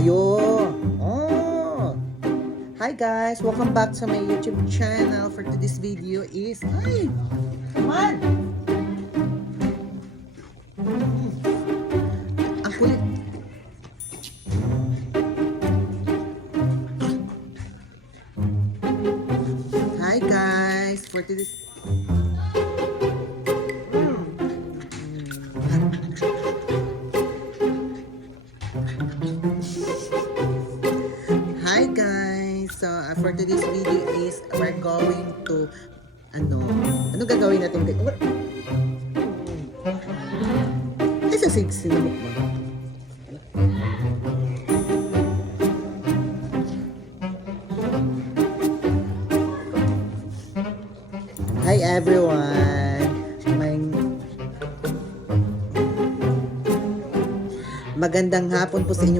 tayo. Oh! Hi guys! Welcome back to my YouTube channel. For today's video is... Ay! Come on! Ang kulit. Hi guys! For today's... Hi guys! So, for today's video is we're going to ano gagawin natin? Ay, sa sinabok mo. Hi everyone! Magandang hapon po sa inyo.